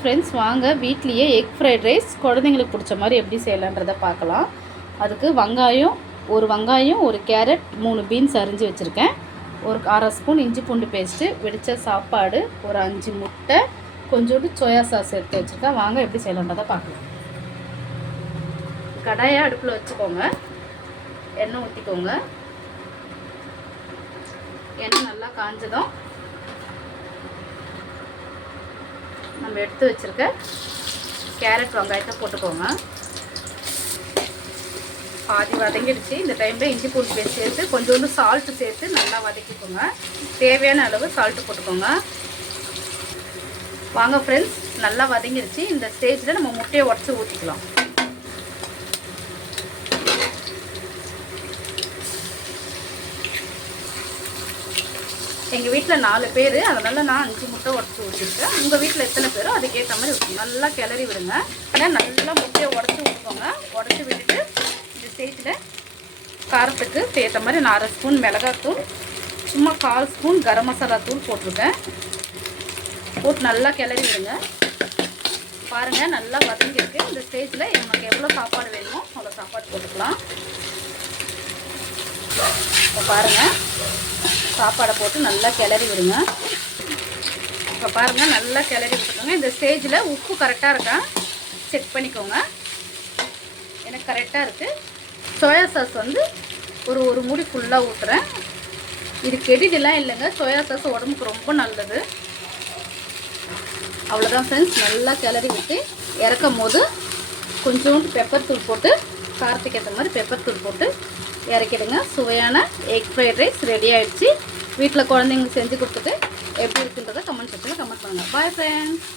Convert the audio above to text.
Friends வாங்க வீட்லேயே egg fried rice குழந்தைங்களுக்கு பிடிச்ச மாதிரி எப்படி செய்யலான்றதை பார்க்கலாம். அதுக்கு வெங்காயம் ஒரு வெங்காயம் ஒரு கேரட் மூணு பீன்ஸ் அரிஞ்சு வச்சுருக்கேன். ஒரு அரை ஸ்பூன் இஞ்சி பூண்டு பேஸ்ட்டு வெடித்த சாப்பாடு ஒரு அஞ்சு முட்டை கொஞ்சோண்டு சோயா சாஸ் எடுத்து வச்சுருக்கேன். வாங்க எப்படி செய்யலான்றதை பார்க்கலாம். கடாயாக அடுப்பில் வச்சுக்கோங்க. எண்ணெய் ஊற்றிக்கோங்க எண்ணெய் நல்லா காஞ்சதும் நம்ம எடுத்து வச்சுருக்க கேரட் வெங்காயத்தை போட்டுக்கோங்க. பாதி வதங்கிடுச்சு. இந்த டைமில் இஞ்சி பூண்டு பேஸ்ட் சேர்த்து கொஞ்சோண்டு சால்ட்டு சேர்த்து நல்லா வதக்கிக்கோங்க. தேவையான அளவு சால்ட்டு போட்டுக்கோங்க. வாங்க ஃப்ரெண்ட்ஸ் நல்லா வதங்கிடுச்சு. இந்த ஸ்டேஜில் நம்ம முட்டையை உடச்சி ஊற்றிக்கலாம் எங்கள் வீட்டில் நாலு பேர். அதனால் நான் அஞ்சு முட்டை உடச்சி ஊற்றிருக்கேன் உங்கள் வீட்டில் எத்தனை பேரோ அதுக்கேற்ற மாதிரி ஊற்றுங்க நல்லா கிளறி விடுங்க. ஆனால் நல்லா முட்டையை உடச்சி ஊற்றுக்கோங்க உடச்சி விட்டுட்டு இந்த ஸ்டேஜில் காரத்துக்கு ஏற்ற மாதிரி நான் அரை ஸ்பூன் மிளகாத்தூள் சும்மா கால் ஸ்பூன் கரம் மசாலா தூள் போட்டிருக்கேன். போட்டு நல்லா கிளறி விடுங்க. பாருங்கள் நல்லா வதங்கியிருக்கு. இந்த ஸ்டேஜில் நமக்கு எவ்வளோ சாப்பாடு வேணுமோ அவ்வளோ சாப்பாடு போட்டுக்கலாம். இப்போ பாருங்கள் சாப்பாடை போட்டு நல்லா கிளறி விடுங்க. இப்போ பாருங்கள் நல்லா கிளறி விட்டுக்கோங்க. இந்த ஸ்டேஜில் உப்பு கரெக்டாக இருக்கா? செக் பண்ணிக்கோங்க. எனக்கு கரெக்டாக இருக்குது சோயா சாஸ் வந்து ஒரு ஒரு மூடி ஃபுல்லாக ஊற்றுறேன் இது கெடிடெல்லாம் இல்லைங்க. சோயா சாஸ் உடம்புக்கு ரொம்ப நல்லது. அவ்வளோதான் ஃப்ரெண்ட்ஸ் நல்லா கிளறி விட்டு இறக்கும் போது கொஞ்சோண்டு பெப்பர் தூள் போட்டு காரத்துக்கு ஏற்ற மாதிரி பெப்பர் தூள் போட்டு இறக்கிடுங்க. சுவையான எக் ஃப்ரைட் ரைஸ் ரெடி ஆகிடுச்சு வீட்டில் குழந்தைங்களுக்கு செஞ்சு கொடுத்துட்டு எப்படி இருக்குன்றதை கமெண்ட் செக்ஷனில் கமெண்ட் பண்ணுங்கள் பாய் ஃப்ரெண்ட்ஸ்